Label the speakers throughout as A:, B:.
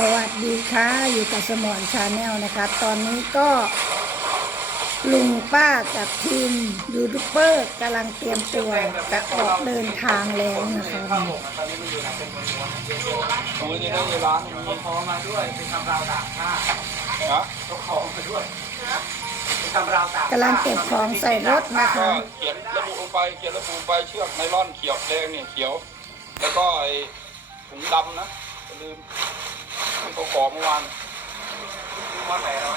A: สวัสดีค่ะ อยู่กับสมอนชาแนลนะครับตอนนี้ก็ ลุงป้ากับทีมยูทูบเบอร์กำลังเตรียมตัวจะออกเดินทางแล้วนะคะ
B: โอ้ยนี่ได้เวลามีขอมาด้วยเป็นทำราวตากผ้าฮะต้องของมาด้วยเป็นทำราวตาก
A: กำลังเก็บของใส่รถนะ
B: ก็
A: คะ
B: เขียนระบุลงไปเขียนระบุไปเชือกไนล่อนเขียวแดงเนี่ยเขียว แล้วก็ไอ้ถุงดำนะลืม มันก็ขอเมื่อวานว่าแต่เรา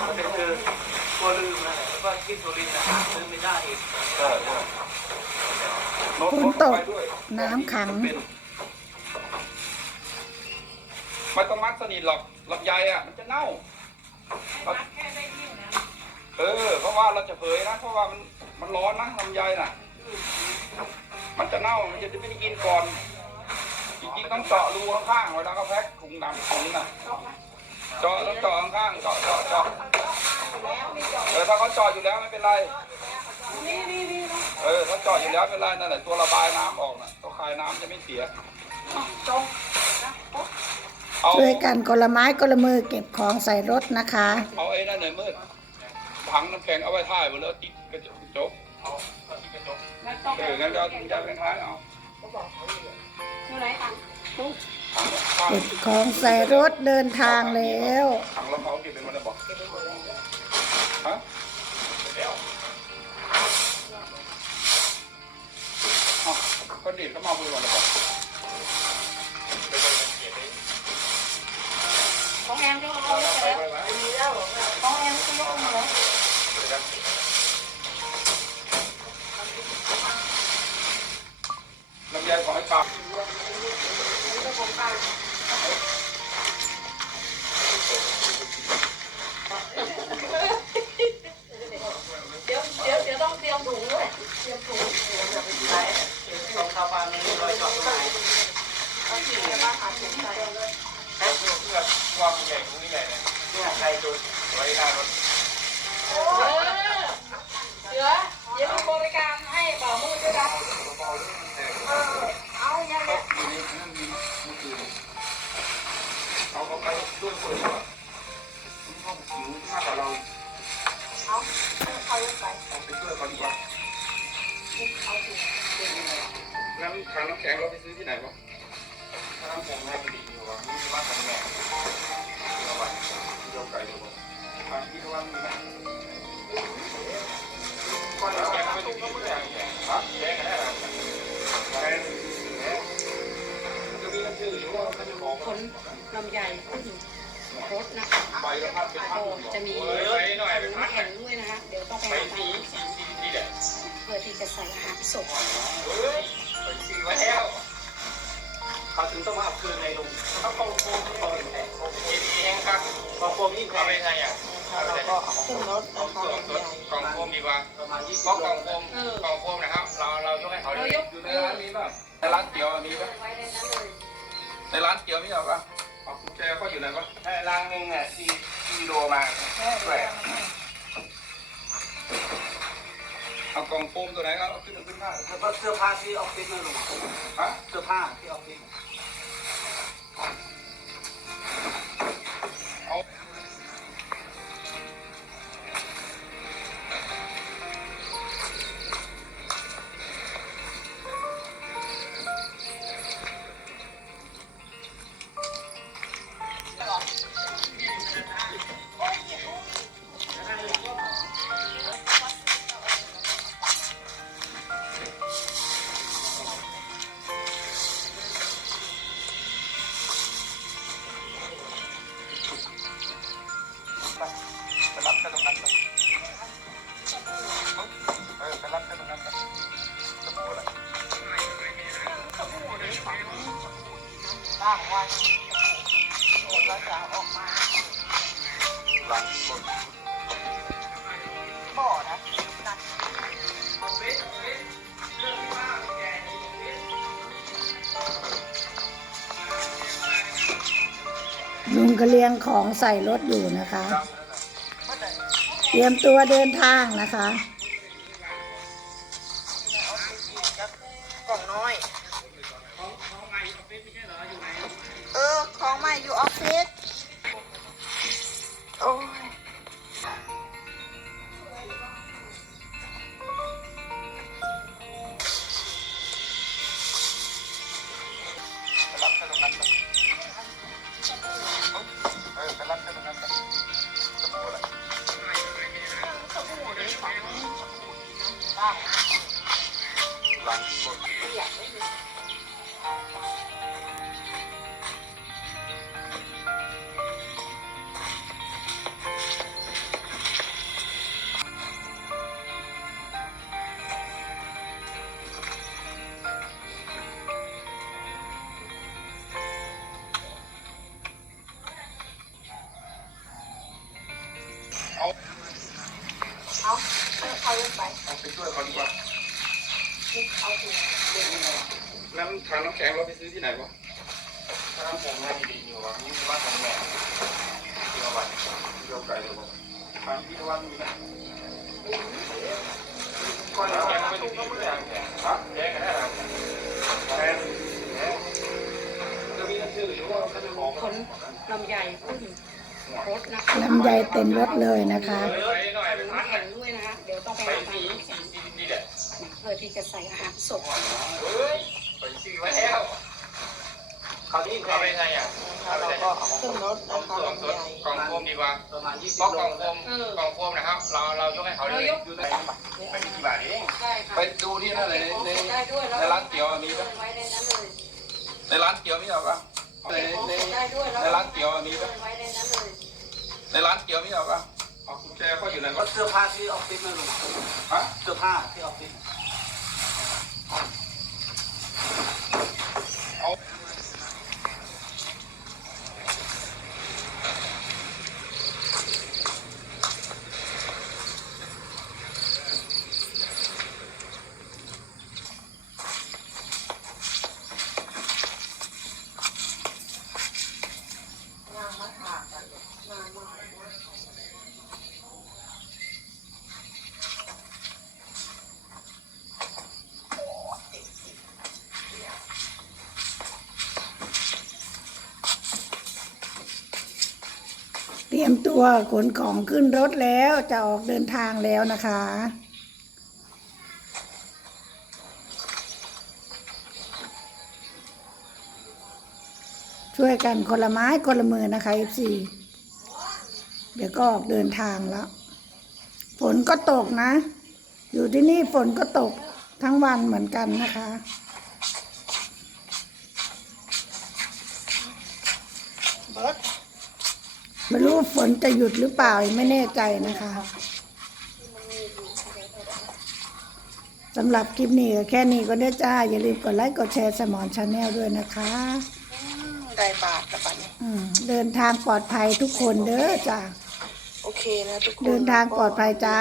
B: มันเป็นคือตัวลืมนะแล้วก็ที่สุรินทร์นะหาซื้อไม่ได้อีกเออเออโน้ต
A: ฝน
B: โน้ต
A: ตก
B: ไปด้วย
A: น้ำขัง
B: ไม่ต้องมัดสนิทหรอกลำไยอะ มันจะเน่าเออ เพราะว่าเราจะเผยนะ เพราะว่ามันมันร้อนนะลำไยน่ะ มันจะเน่า มันจะไม่ได้กินก่อนจ ริงๆต้องเจาะรูข้างๆเวลาเขาแพ็คถุงดำถุงน่ะเจาะต้องเจาะข้างๆเจาะเจาะเจาะเออถ้าเขาเจาะอยู่แล้วไม่เป็นไรเออถ้าเจาะอยู่แล้วไม่เป็นไรนั่นแหละตัวระบายน้ำออกน่ะตัวคายน้ำจะไม่เสียเอา
A: ช่วยกันคนละไม้คนละมือเก็บของใส่รถนะคะ
B: เอาไอ้นั่นหน่อยมืดถังน้ำแข็งเอาไว้ท่ายหมดแล้วติดกระจกกระจกเอาเอาติดกระจกเอองั้นก็เอาถุงยางแท้ายเอา ถังถัง
A: เก็บของใส่รถเดินทางแล้ว
B: ถังแล้วเขาเก็บเป็น
C: วั
D: นละ
C: บอ
B: ก เอา
C: ลงไป
B: เอาไปช่วยเขาดีกว่า
C: เอาถุง
B: งั้นทางน้ำแข็งเราไปซื้อที่ไหนวะ
D: ถ้าน้ำแข็งให้ดีอยู่ว่ามีว่าทำแม่
B: เอาไปเดี๋ยวไก่ตัวทางที่ว่ามีไหม
D: คนน้ำแข็งไม่ถูกที่ไหน
B: ฮะ
D: แดงกันได้หรอ
B: แกจะมีกันชื่อหรือว่าเขาจะบอก
E: ผลลำไยขึ้นรถนะคะ
B: ใบละพันเป็นพัน
E: ก็จะมี
D: ไปหน่อยไปพั
E: น้ำ
D: ก
E: แข็ง ด้วยนะคะเดี๋ยวต้องไป
D: ไป
E: หา
D: สี
E: ทาง
D: สีสีสีเพื่
E: อที่จะใส่หารสด
D: เฮ้ยไปสีไว้แล้วเขาถึงต้องมาเอาคืนในลุงเขาคงคงคงแพงดีแห้งครับเขาคงยิ่งแพงไปไงอะ
E: แล้วก็ขึ้นรถ
D: เอา
E: นะคะ
D: ส่วน
E: ลำ
D: ลด
E: ไย
D: กองโฟมดีกว่าเพราะกองโฟมกองโฟมนะครับ เราเรายกให้เขาเลย
B: อยู่ในร้านมีป่ะในร้านเกี๊ยวมีป่ะในร้านเกี๊ยวมีป่ะเอากุญแจเขาอยู่ไหนวะ
D: ร้างหนึ่งอะที่ที่โลมาแปลก
B: งโฟมตัวไหนก็เอาขึ้นขึ้นได้
D: แล้วก็เสื้อผ้าที่ออฟฟิศนะลุง
B: ฮะ
D: เสื้อผ้าที่ออฟฟิศ
B: บ้า
C: งวันแล้วจะออกมา
B: หลังรถ
C: บ่อนะนัด
A: ลุงก็เลี้ยงของใส่รถอยู่นะคะ เตรียมตัวเดินทางนะคะ
C: กล่องน้อยเออของใช่เหม่ไหน Afiyet.
B: เอา
C: เอาเอาลงไป
B: เอาไปช่วยเขาดีกว่า
C: เอาถุง
B: น้ำทางน้ำแข็งเราไปซื้อที่ไหนวะ
D: ถ้าผมให้ดีอยู่ว่านี่คือว่าทำแม่ที่มาวัน
B: เดียวไกลเลยวะทางพิทวันมีไหม
D: ก็แล้วแกก็ไม่ถูกก็ไม่ได้แก
B: ฮะ
D: แข็งกก็ได้แล้ว
B: แทนจะมีหนังสืออยู่ว่าเขาจะของ
E: ขนลำไยขึ้นรถนะคะ
A: ลำไยเต็มรถเลยนะคะ
D: ไปหน่อยไปพัก
E: แข็งด้วยนะคะเดี๋ยวต้องไปหา
D: สี
E: ทาง
D: สีสีดีแหละ
E: เพื่อที่จะใส่อาหารสด
D: เฮ้ยไปซื้อไว้แล้วเขาที่เขาไปไงอะเขาไป
C: เรา
D: ไหน
C: ก็เอาขึ้นรถ
D: กล่อ
C: นะคะลำ
D: ส
C: ไย
D: กองโฟมดีกว่า
C: ประมาณยี่สิ
D: เพ
C: บ
D: ราะ
C: โล
D: กองโฟมกองโฟมนะครับ เราเรายกให้เขาเลยไม่กี่บาทเอง
B: ไปดูที่นั่นเลยในในร้านเกี๊ยวมีปะ
E: ไว้ในนั้นเลย
B: ในร้านเกี๊ยวมีหรอปะในในร้านเกี๊ยวมีปะ
E: ในนั้นเลย
B: ในร้านเกี๊ยวมีหรอปะเอากุญแจเขาอยู่ไหนวะ
C: เสื้อผ้าที่ออฟฟิศนั่นลุง
B: ฮะ
C: เสื้อผ้าที่ออฟฟิศ
A: ยมตัวขนของขึ้นรถแล้วจะออกเดินทางแล้วนะคะ ช่วยกันคนละไม้คนละมือนะคะ FC เดี๋ยวก็ออกเดินทางแล้ว ฝนก็ตกนะ อยู่ที่นี่ฝนก็ตกทั้งวันเหมือนกันนะคะ
C: เบิร์
A: ไม่รู้ฝนจะหยุดหรือเปล่ายังไม่แน่ใจนะคะสำหรับคลิปนี้ก็แค่นี้ก็ได้จ้า อย่าลืมกดไลค์กดแชร์สมอนชาแนลด้วยนะคะ
C: ได้บาทกับปันนี้
A: อืมเดินทางปลอดภัยทุกคนเด้อจ้า
C: โอเคนะทุกคน
A: เดินทางปลอดภัยจ้า